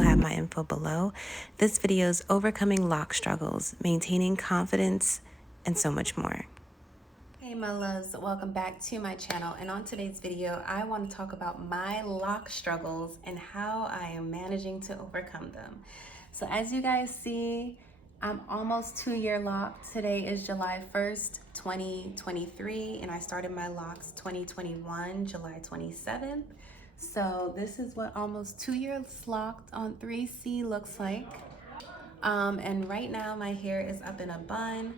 also have my info below. This video is overcoming lock struggles, maintaining confidence, and so much more. Hey my loves, welcome back to my channel, and on today's video I want to talk about my lock struggles and how I am managing to overcome them. So as you guys see, I'm almost 2-year locked. Today is July 1st, 2023, and I started my locks 2021, July 27th. So this is what almost 2 years locked on 3C looks like. And right now my hair is up in a bun,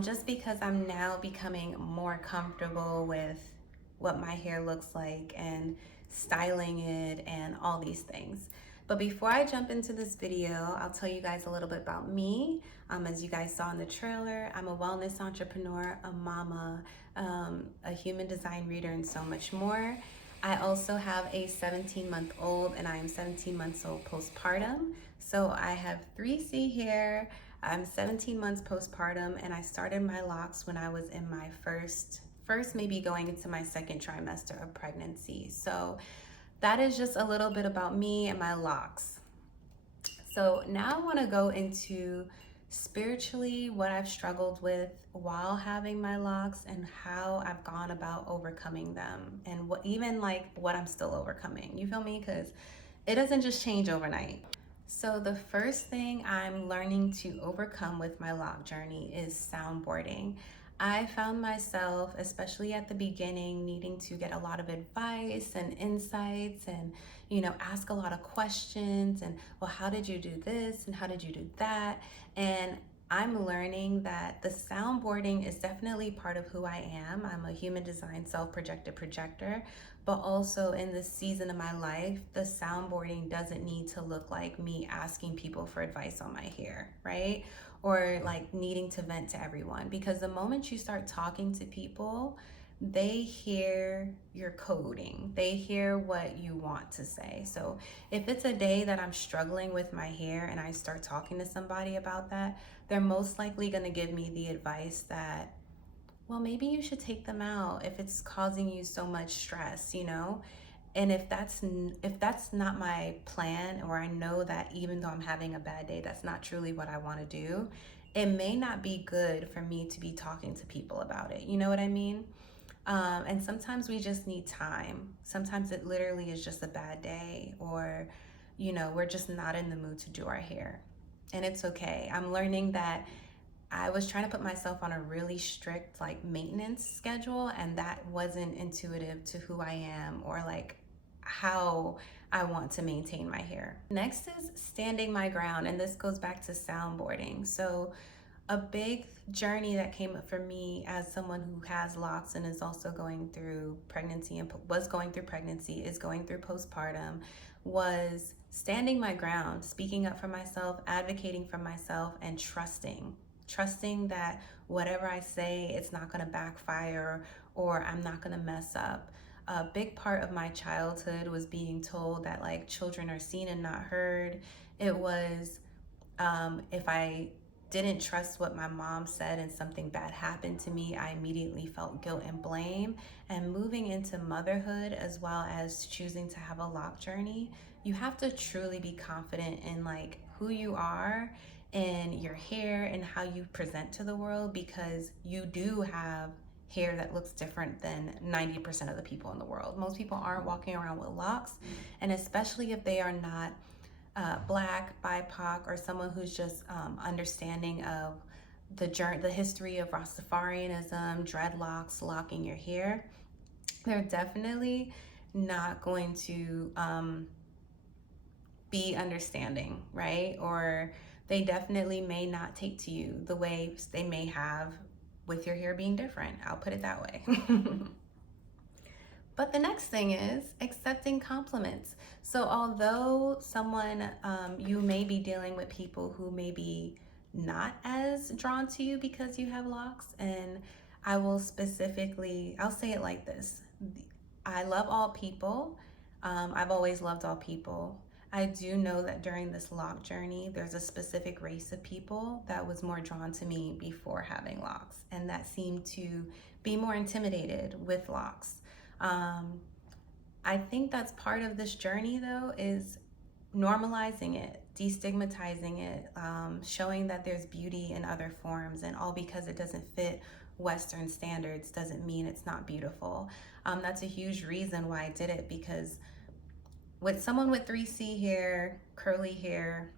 just because I'm now becoming more comfortable with what my hair looks like and styling it and all these things. But before I jump into this video, I'll tell you guys a little bit about me. As you guys saw in the trailer, I'm a wellness entrepreneur, a mama, a human design reader, and so much more. I also have a 17-month-old, and I am 17 months old postpartum. So I have 3C here. I'm 17 months postpartum, and I started my locks when I was in my first maybe going into my second trimester of pregnancy. So that is just a little bit about me and my locks. So now I want to go into spiritually what I've struggled with while having my locks and how I've gone about overcoming them, and what I'm still overcoming. You feel me? Because it doesn't just change overnight. So the first thing I'm learning to overcome with my lock journey is soundboarding. I found myself, especially at the beginning, needing to get a lot of advice and insights and, ask a lot of questions and, well, how did you do this and how did you do that? And I'm learning that the soundboarding is definitely part of who I am. I'm a human design self-projected projector, but also in this season of my life, the soundboarding doesn't need to look like me asking people for advice on my hair, right? Or like needing to vent to everyone, because the moment you start talking to people, they hear your coding, they hear what you want to say. So if it's a day that I'm struggling with my hair and I start talking to somebody about that, they're most likely going to give me the advice that, well, maybe you should take them out if it's causing you so much stress, And if that's not my plan, or I know that even though I'm having a bad day, that's not truly what I want to do, it may not be good for me to be talking to people about it. You know what I mean? And sometimes we just need time. Sometimes it literally is just a bad day, or, we're just not in the mood to do our hair. And it's okay. I'm learning that I was trying to put myself on a really strict maintenance schedule, and that wasn't intuitive to who I am or how I want to maintain my hair. Next is standing my ground, and this goes back to soundboarding. So a big journey that came up for me as someone who has locks and is also going through pregnancy and was going through pregnancy, is going through postpartum, was standing my ground, speaking up for myself, advocating for myself, and trusting that whatever I say, it's not going to backfire or I'm not going to mess up. A big part of my childhood was being told that children are seen and not heard. It was if I didn't trust what my mom said and something bad happened to me, I immediately felt guilt and blame. And moving into motherhood, as well as choosing to have a lock journey, you have to truly be confident in who you are and your hair and how you present to the world, because you do have hair that looks different than 90% of the people in the world. Most people aren't walking around with locks, and especially if they are not Black, BIPOC, or someone who's just understanding of the history of Rastafarianism, dreadlocks, locking your hair, they're definitely not going to be understanding, right? Or they definitely may not take to you the way they may have with your hair being different. I'll put it that way. But the next thing is accepting compliments. So although you may be dealing with people who may be not as drawn to you because you have locks, and I'll say it like this. I love all people. I've always loved all people. I do know that during this lock journey, there's a specific race of people that was more drawn to me before having locks, and that seemed to be more intimidated with locks. I think that's part of this journey, though, is normalizing it, destigmatizing it, showing that there's beauty in other forms, and all because it doesn't fit Western standards doesn't mean it's not beautiful. That's a huge reason why I did it, because with someone with 3C hair, curly hair,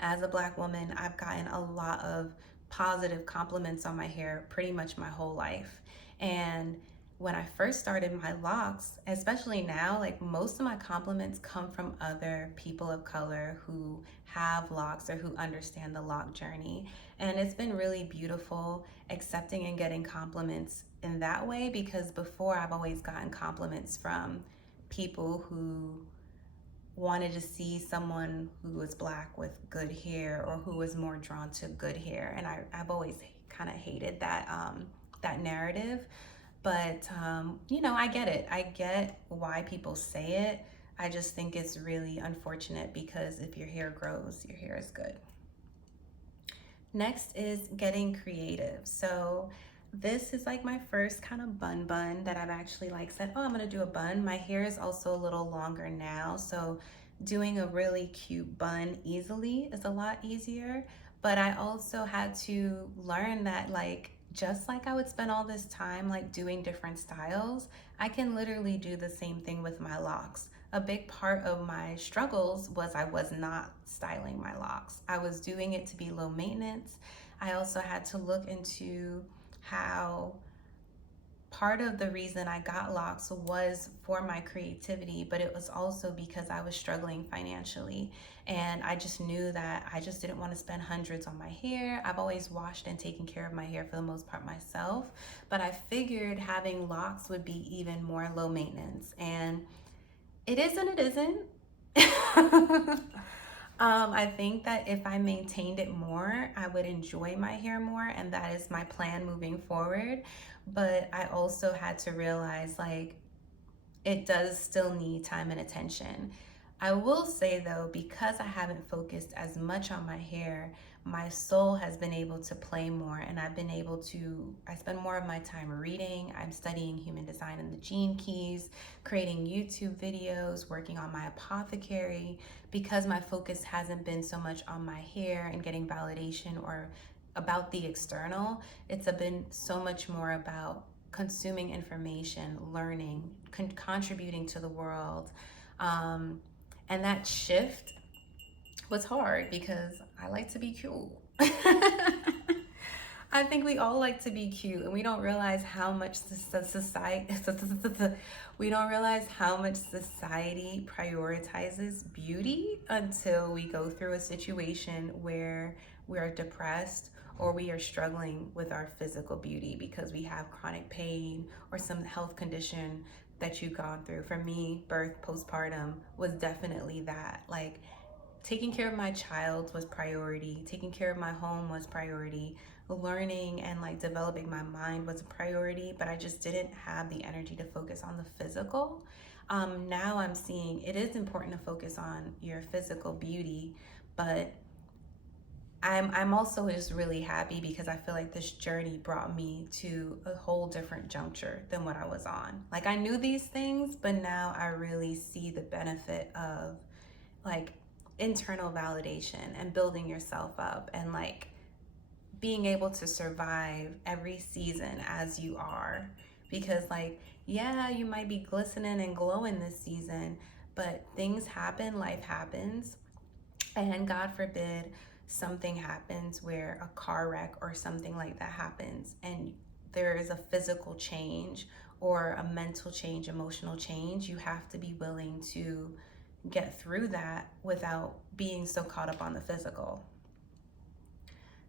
as a Black woman, I've gotten a lot of positive compliments on my hair pretty much my whole life. And when I first started my locks, especially now, like most of my compliments come from other people of color who have locks or who understand the lock journey. And it's been really beautiful accepting and getting compliments in that way, because before I've always gotten compliments from people who wanted to see someone who was Black with good hair, or who was more drawn to good hair. And I've always kind of hated that that narrative. But you know, I get it. I get why people say it. I just think it's really unfortunate, because if your hair grows, your hair is good. Next is getting creative. So this is like my first kind of bun that I've actually like said, oh, I'm gonna do a bun. My hair is also a little longer now, so doing a really cute bun easily is a lot easier. But I also had to learn that, like, just like I would spend all this time like doing different styles, I can literally do the same thing with my locks. A big part of my struggles was I was not styling my locks. I was doing it to be low maintenance. I also had to look into how part of the reason I got locks was for my creativity, but it was also because I was struggling financially. And I just knew that I just didn't want to spend hundreds on my hair. I've always washed and taken care of my hair for the most part myself, but I figured having locks would be even more low maintenance. And it is and it isn't. I think that if I maintained it more, I would enjoy my hair more, and that is my plan moving forward. But I also had to realize, like, it does still need time and attention. I will say though, because I haven't focused as much on my hair, my soul has been able to play more, and I spend more of my time reading. I'm studying human design and the gene keys, creating YouTube videos, working on my apothecary, because my focus hasn't been so much on my hair and getting validation or about the external. It's been so much more about consuming information, learning, contributing to the world. And that shift was hard, because I like to be cute. I think we all like to be cute, and we don't realize how much society we don't realize how much society prioritizes beauty until we go through a situation where we are depressed, or we are struggling with our physical beauty because we have chronic pain or some health condition that you've gone through. For me, birth, postpartum was definitely that. Like, taking care of my child was priority, taking care of my home was priority, learning and like developing my mind was a priority, but I just didn't have the energy to focus on the physical. Now I'm seeing it is important to focus on your physical beauty, but I'm also just really happy because I feel like this journey brought me to a whole different juncture than what I was on. Like, I knew these things, but now I really see the benefit of like internal validation and building yourself up, and like being able to survive every season as you are. Because, like, yeah, you might be glistening and glowing this season, but things happen, life happens, and God forbid something happens where a car wreck or something like that happens, and there is a physical change or a mental change, emotional change. You have to be willing to get through that without being so caught up on the physical.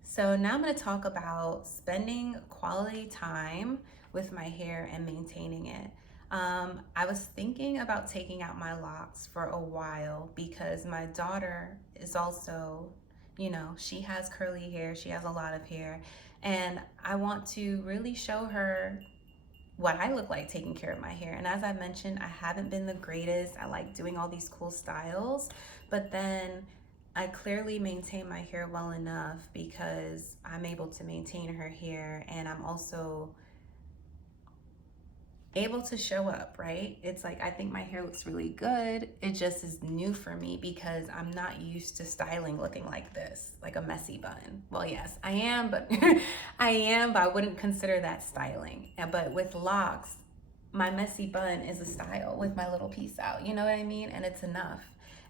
So now I'm going to talk about spending quality time with my hair and maintaining it. I was thinking about taking out my locks for a while, because my daughter is also, you know, she has curly hair, she has a lot of hair, and I want to really show her what I look like taking care of my hair. And as I mentioned, I haven't been the greatest. I like doing all these cool styles, but then I clearly maintain my hair well enough because I'm able to maintain her hair, and I'm also able to show up, right? It's like, I think my hair looks really good. It just is new for me because I'm not used to styling looking like this, like a messy bun. Well, yes, I am, but I wouldn't consider that styling. But with locks, my messy bun is a style with my little piece out, you know what I mean? And it's enough.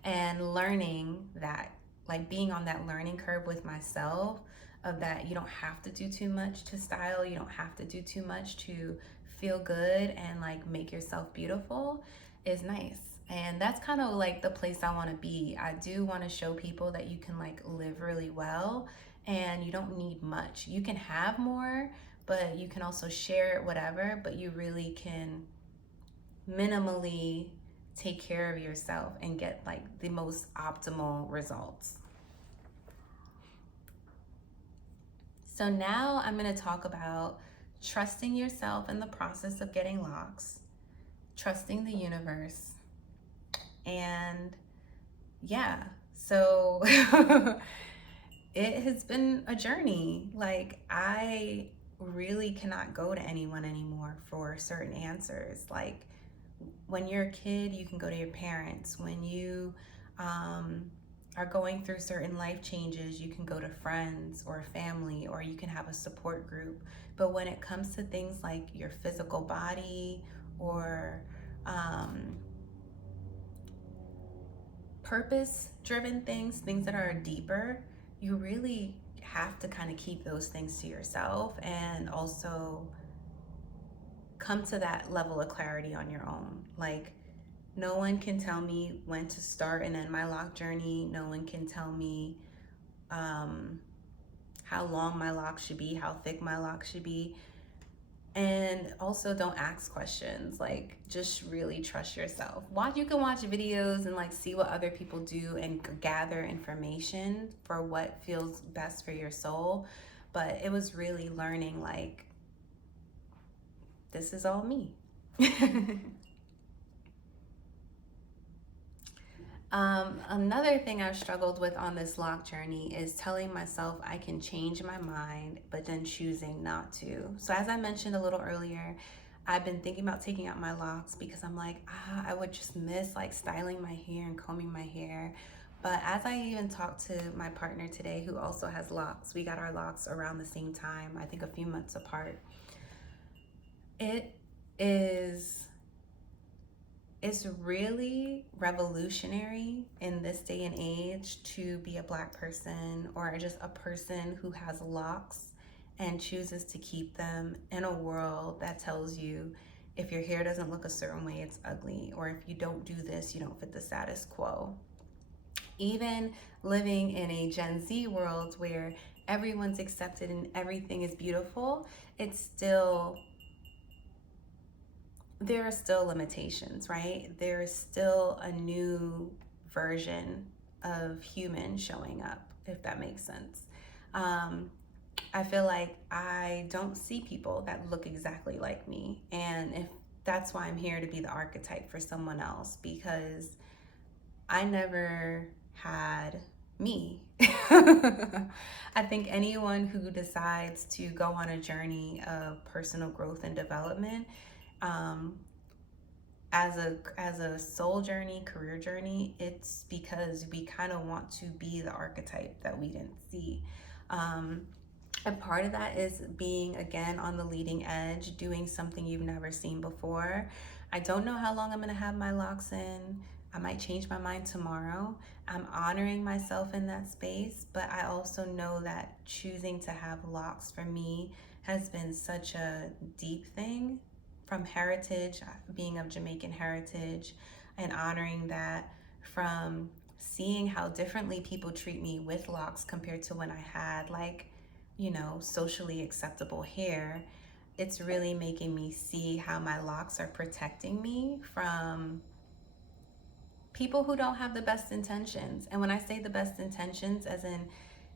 And learning that, like being on that learning curve with myself, of that you don't have to do too much to style, you don't have to do too much to feel good and like make yourself beautiful, is nice. And that's kind of like the place I want to be. I do want to show people that you can like live really well and you don't need much. You can have more, but you can also share it, whatever, but you really can minimally take care of yourself and get like the most optimal results. So now I'm going to talk about trusting yourself in the process of getting locks, trusting the universe, and yeah, so it has been a journey. Like, I really cannot go to anyone anymore for certain answers. Like, when you're a kid, you can go to your parents. When you are going through certain life changes, you can go to friends or family, or you can have a support group. But when it comes to things like your physical body or purpose-driven things, things that are deeper, you really have to kind of keep those things to yourself and also come to that level of clarity on your own. Like, no one can tell me when to start and end my lock journey. No one can tell me how long my locks should be, how thick my locks should be. And also, don't ask questions. Like, just really trust yourself. You can watch videos and like see what other people do and gather information for what feels best for your soul. But it was really learning, like, this is all me. Another thing I've struggled with on this lock journey is telling myself I can change my mind, but then choosing not to. So as I mentioned a little earlier, I've been thinking about taking out my locks because I'm like, I would just miss like styling my hair and combing my hair. But as I even talked to my partner today, who also has locks, we got our locks around the same time, I think a few months apart. It's really revolutionary in this day and age to be a Black person or just a person who has locks and chooses to keep them in a world that tells you if your hair doesn't look a certain way, it's ugly, or if you don't do this, you don't fit the status quo. Even living in a Gen Z world where everyone's accepted and everything is beautiful, there are still limitations, right? There is still a new version of human showing up, if that makes sense. I feel like I don't see people that look exactly like me. And if that's why I'm here, to be the archetype for someone else, because I never had me. I think anyone who decides to go on a journey of personal growth and development, as a soul journey, career journey, it's because we kind of want to be the archetype that we didn't see. And part of that is being, again, on the leading edge, doing something you've never seen before. I don't know how long I'm going to have my locks in. I might change my mind tomorrow. I'm honoring myself in that space, but I also know that choosing to have locks for me has been such a deep thing, from heritage, being of Jamaican heritage, and honoring that, from seeing how differently people treat me with locks compared to when I had, like, socially acceptable hair. It's really making me see how my locks are protecting me from people who don't have the best intentions. And when I say the best intentions, as in,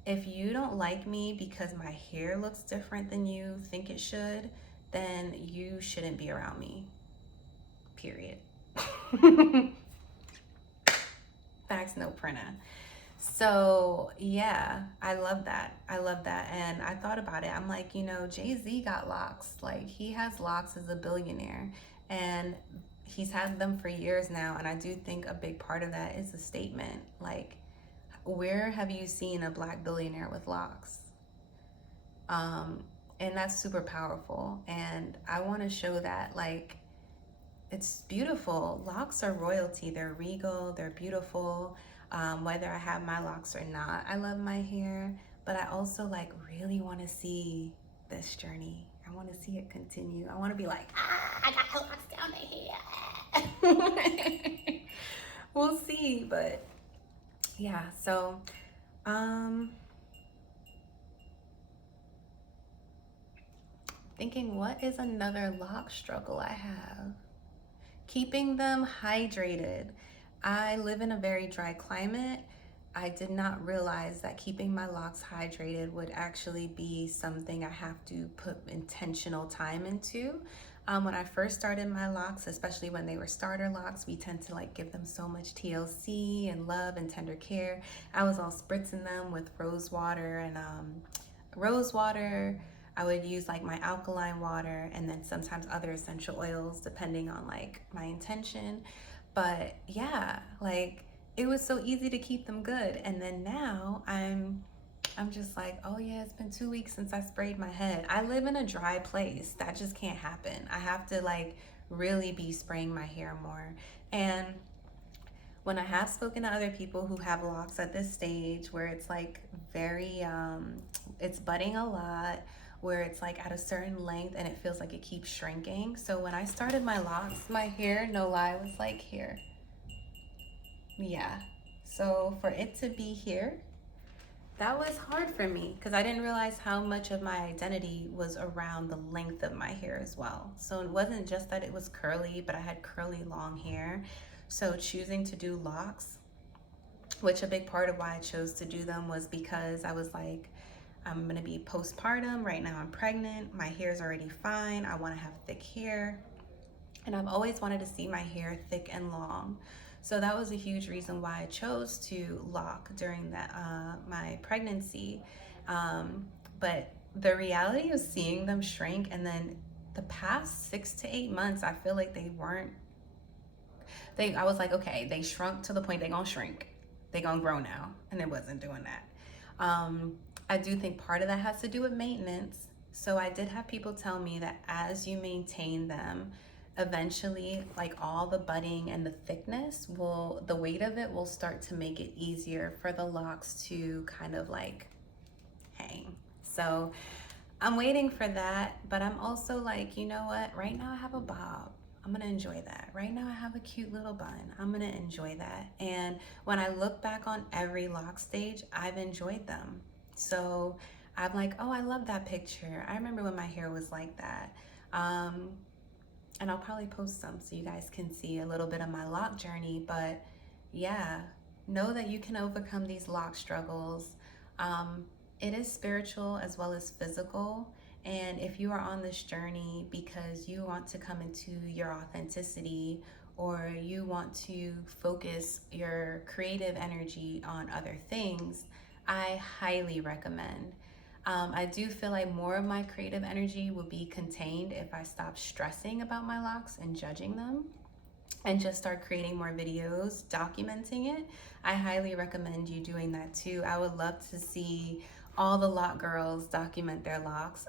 if you don't like me because my hair looks different than you think it should, then you shouldn't be around me. Period. Facts, no printer. So yeah, I love that. And I thought about it. I'm like, Jay-Z got locks. Like, he has locks as a billionaire. And he's had them for years now, and I do think a big part of that is a statement. Like, where have you seen a Black billionaire with locks? And that's super powerful, and I want to show that, like, it's beautiful. Locks are royalty. They're regal, they're beautiful. Whether I have my locks or not, I love my hair, but I also like really want to see this journey. I want to see it continue. I want to be like, I got locks down my hair. We'll see, but yeah. So thinking, what is another lock struggle I have? Keeping them hydrated. I live in a very dry climate. I did not realize that keeping my locks hydrated would actually be something I have to put intentional time into. When I first started my locks, especially when they were starter locks, we tend to like give them so much TLC and love and tender care. I was all spritzing them with rose water and rose water. I would use like my alkaline water and then sometimes other essential oils depending on like my intention. But yeah, like it was so easy to keep them good. And then now I'm just like, oh yeah, it's been 2 weeks since I sprayed my head. I live in a dry place. That just can't happen. I have to like really be spraying my hair more. And when I have spoken to other people who have locks at this stage where it's like very it's budding a lot, where it's like at a certain length and it feels like it keeps shrinking. So when I started my locks, my hair, no lie, was like here. Yeah. So for it to be here, that was hard for me because I didn't realize how much of my identity was around the length of my hair as well. So it wasn't just that it was curly, but I had curly long hair. So choosing to do locks, which a big part of why I chose to do them was because I was like, I'm gonna be postpartum. Right now I'm pregnant. My hair's already fine. I wanna have thick hair. And I've always wanted to see my hair thick and long. So that was a huge reason why I chose to lock during that my pregnancy. But the reality of seeing them shrink, and then the past 6 to 8 months, I feel like they weren't. I was like, okay, they shrunk to the point they gonna shrink. They gonna grow now, and it wasn't doing that. I do think part of that has to do with maintenance. So I did have people tell me that as you maintain them, eventually like all the budding and the thickness will, the weight of it will start to make it easier for the locks to kind of like hang. So I'm waiting for that, but I'm also like, you know what? Right now I have a bob. I'm gonna enjoy that. Right now I have a cute little bun. I'm gonna enjoy that. And when I look back on every lock stage, I've enjoyed them. So I'm like, oh, I love that picture. I remember when my hair was like that. And I'll probably post some so you guys can see a little bit of my lock journey. But yeah, know that you can overcome these lock struggles. It is spiritual as well as physical. And if you are on this journey because you want to come into your authenticity, or you want to focus your creative energy on other things, I highly recommend. I do feel like more of my creative energy will be contained if I stop stressing about my locks and judging them and just start creating more videos documenting it. I highly recommend you doing that too. I would love to see all the lock girls document their locks.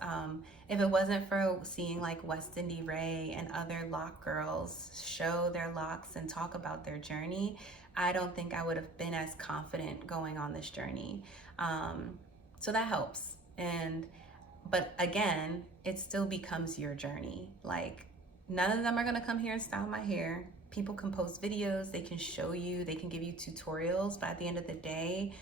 If it wasn't for seeing like West Indie Ray and other lock girls show their locks and talk about their journey, I don't think I would have been as confident going on this journey. So that helps. But again, it still becomes your journey. Like, none of them are gonna come here and style my hair. People can post videos, they can show you, they can give you tutorials, but at the end of the day,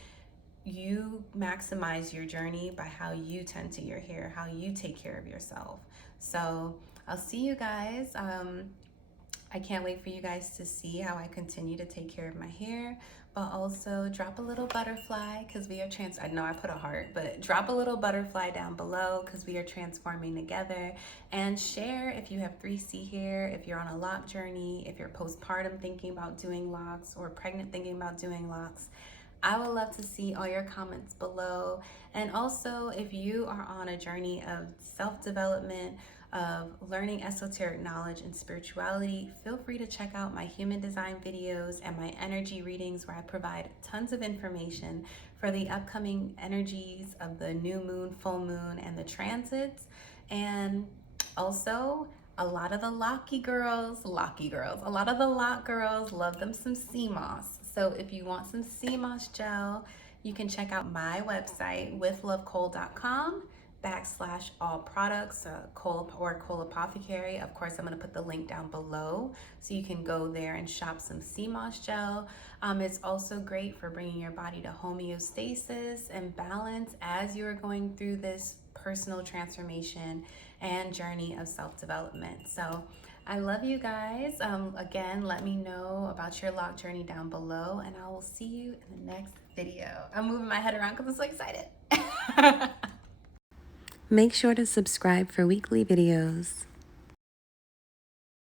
you maximize your journey by how you tend to your hair, how you take care of yourself. So I'll see you guys. I can't wait for you guys to see how I continue to take care of my hair, but also drop a little butterfly because we are I know I put a heart, but drop a little butterfly down below because we are transforming together. And share if you have 3C hair, if you're on a lock journey, if you're postpartum thinking about doing locks, or pregnant thinking about doing locks. I would love to see all your comments below. And also, if you are on a journey of self-development, of learning esoteric knowledge and spirituality, feel free to check out my human design videos and my energy readings, where I provide tons of information for the upcoming energies of the new moon, full moon, and the transits. And also, a lot of the Locky girls, a lot of the Lock girls love them some sea moss. So if you want some sea moss gel, you can check out my website, withlovecole.com / all products, Cole or Cole Apothecary. Of course, I'm going to put the link down below so you can go there and shop some sea moss gel. It's also great for bringing your body to homeostasis and balance as you are going through this personal transformation and journey of self-development. So I love you guys. Again, let me know about your lock journey down below, and I will see you in the next video. I'm moving my head around because I'm so excited. Make sure to subscribe for weekly videos.